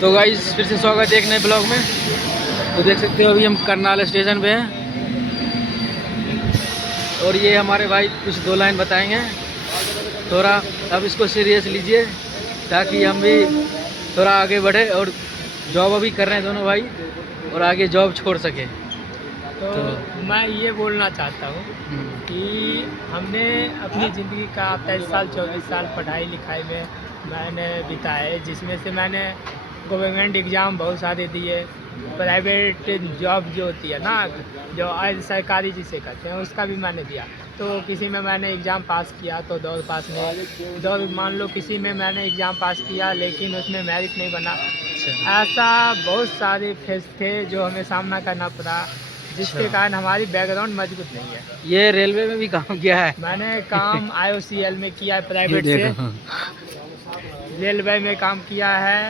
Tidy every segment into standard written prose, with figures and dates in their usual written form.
तो गाइस फिर से स्वागत है एक नए ब्लॉग में। तो देख सकते हो अभी हम करनाल स्टेशन पे हैं और ये हमारे भाई कुछ दो लाइन बताएंगे। थोड़ा अब इसको सीरियस लीजिए ताकि हम भी थोड़ा आगे बढ़े और जॉब अभी कर रहे हैं दोनों भाई और आगे जॉब छोड़ सके। तो मैं ये बोलना चाहता हूँ कि हमने अपनी ज़िंदगी का 23 साल 24 साल पढ़ाई लिखाई में मैंने बिताए, जिसमें से मैंने गवर्नमेंट एग्ज़ाम बहुत सारे दिए, प्राइवेट जॉब जो होती है ना, जो आज सरकारी जिसे कहते हैं, उसका भी मैंने दिया। तो किसी में मैंने एग्ज़ाम पास किया तो दौड़ पास नहीं, दौड़ मान लो किसी में मैंने एग्ज़ाम पास किया लेकिन उसमें मेरिट नहीं बना। ऐसा बहुत सारे फेस थे जो हमें सामना करना पड़ा, जिसके कारण हमारी बैकग्राउंड मजबूत नहीं है। ये रेलवे में भी काम किया है? मैंने काम IOCL में किया है, प्राइवेट से रेलवे में काम किया है।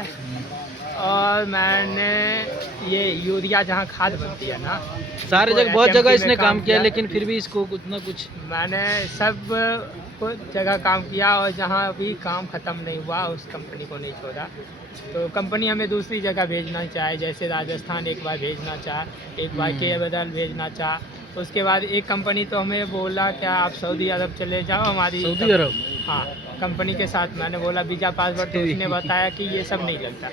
और मैंने ये यूरिया जहाँ खाद बनती है ना, सारे जगह बहुत जगह इसने काम किया लेकिन फिर भी इसको कुछ ना कुछ मैंने सब जगह काम किया और जहाँ अभी काम ख़त्म नहीं हुआ उस कंपनी को नहीं छोड़ा। तो कंपनी हमें दूसरी जगह भेजना चाहे, जैसे राजस्थान एक बार भेजना चाहे, एक बार के बदल भेजना चाहे। उसके बाद एक कंपनी तो हमें बोला क्या आप सऊदी अरब चले जाओ हमारी सऊदी अरब, हाँ कंपनी के साथ। मैंने बोला वीज़ा पासवर्ड, तो उसने बताया कि ये सब नहीं लगता।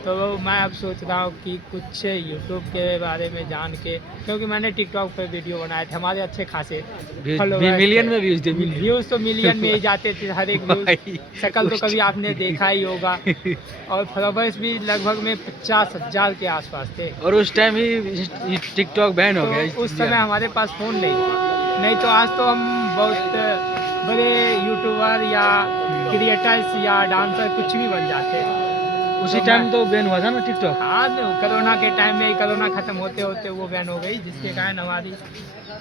तो मैं अब सोच रहा हूँ कि कुछ यूट्यूब के बारे में जान के, क्योंकि मैंने टिकटॉक पर वीडियो बनाए थे, हमारे अच्छे खासे मिलियन में व्यूज थे। व्यूज़ तो मिलियन में ही जाते थे हर एक व्यूज़। शक्ल तो कभी आपने देखा ही होगा। और फॉलोवर्स भी लगभग में 50,000 के आसपास थे। और उस टाइम ही टिकटॉक बैन हो गया। तो उस समय हमारे पास फ़ोन नहीं था, नहीं तो आज तो हम बहुत बड़े यूट्यूबर या क्रिएटर्स या डांसर कुछ भी बन जाते। उसी टाइम तो बैन हुआ था ना टिकटॉक। हाँ, कोरोना के टाइम में, कोरोना ख़त्म होते होते वो बैन हो गई, जिसके कारण हमारी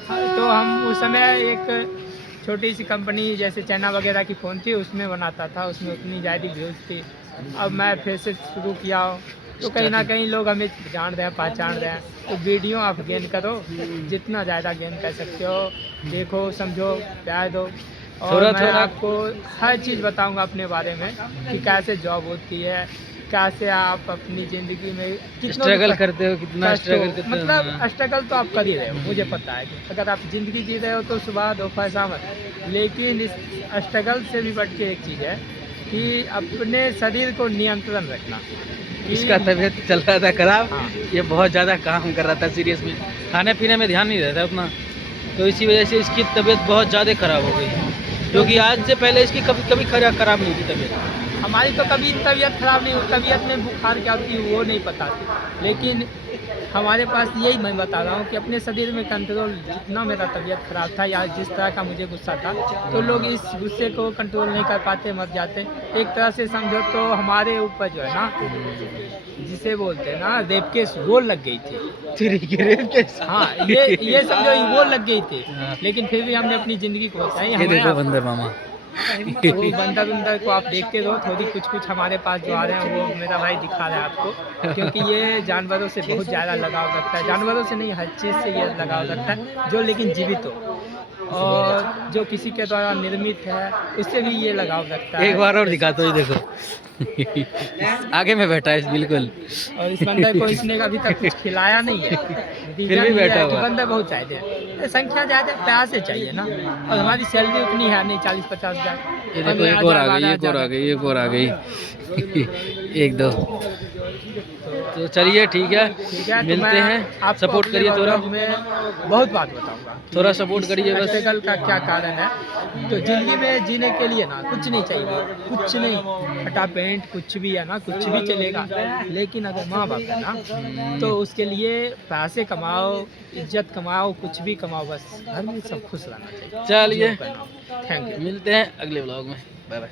तो हम उस समय एक छोटी सी कंपनी जैसे चाइना वगैरह की फ़ोन थी उसमें बनाता था, उसमें उतनी ज़्यादा व्यूज़ थी। अब मैं फिर से शुरू किया हूँ तो कहीं ना कहीं लोग हमें जान रहे हैं, पहचान रहे हैं। तो वीडियो आप गेन करो, जितना ज़्यादा गेन कर सकते हो, देखो समझो प्यार दो। और मैं आपको हर चीज़ बताऊंगा अपने बारे में कि कैसे जॉब होती है, कैसे आप अपनी ज़िंदगी में स्ट्रगल करते हो, कितना स्ट्रगल करते हो। मतलब स्ट्रगल तो आप कर ही रहे हो, मुझे पता है कि अगर आप ज़िंदगी जी रहे हो तो सुबह दोपहर शाम, लेकिन इस स्ट्रगल से भी बढ़ के एक चीज़ है कि अपने शरीर को नियंत्रण रखना। इसका तबीयत चल रहा था खराब। हाँ। ये बहुत ज़्यादा काम कर रहा था सीरियस में, खाने पीने में ध्यान नहीं रहता उतना, तो इसी वजह से इसकी तबीयत बहुत ज़्यादा ख़राब हो गई। क्योंकि आज से पहले इसकी कभी ख़राब नहीं थी तबीयत। हमारी तो कभी तबीयत ख़राब नहीं हुई, तबीयत में बुखार क्या होती है वो नहीं पता थी, लेकिन हमारे पास यही मैं बता रहा हूँ कि अपने शरीर में कंट्रोल। जितना मेरा तबीयत ख़राब था या जिस तरह का मुझे गुस्सा था, तो लोग इस गुस्से को कंट्रोल नहीं कर पाते, मर जाते। एक तरह से समझो तो हमारे ऊपर जो है ना, जिसे बोलते हैं ना रेप केस, वो लग गई थी। Rape case? हाँ, ये समझो वो लग गई थी, लेकिन फिर भी हमने अपनी ज़िंदगी को बचाई। ये देखो बंदर मामा, वो बंदर को आप देखते रहो, थोड़ी कुछ हमारे पास जो आ रहे हैं वो मेरा भाई दिखा रहा है आपको, क्योंकि ये जानवरों से बहुत ज़्यादा लगाव रखता है। जानवरों से नहीं, हर चीज़ से ये लगाव रखता है जो लेकिन जीवित हो, और जो किसी के द्वारा निर्मित है उससे भी ये लगाव रखता है। एक बार और दिखा तो, ये देखो आगे में बैठा है बिल्कुल। और इस बंदर को इसने अभी तक कुछ खिलाया नहीं है, फिर भी बैठा हुआ। बंदर बहुत चाहिए, संख्या ज़्यादा प्यार से चाहिए ना, और हमारी सैलरी उतनी है नहीं, 40-50 हज़ार। ये देखो एक और आ गई, एक और आ गई, एक और आ गई। एक दो। तो चलिए ठीक है, मिलते हैं। आप सपोर्ट करिए थोड़ा, मैं बहुत बात बताऊंगा, थोड़ा सपोर्ट करिए बस। स्ट्रगल का क्या कारण है। तो ज़िंदगी में जीने के लिए ना कुछ नहीं चाहिए, कुछ नहीं, फटा पेंट कुछ भी है ना, कुछ भी चलेगा, लेकिन अगर माँ बाप है ना तो उसके लिए पैसे कमाओ, इज्जत कमाओ, कुछ भी कमाओ, बस घर में सब खुश रहना चाहिए। चलिए थैंक यू, मिलते हैं अगले ब्लॉग में, बाय बाय।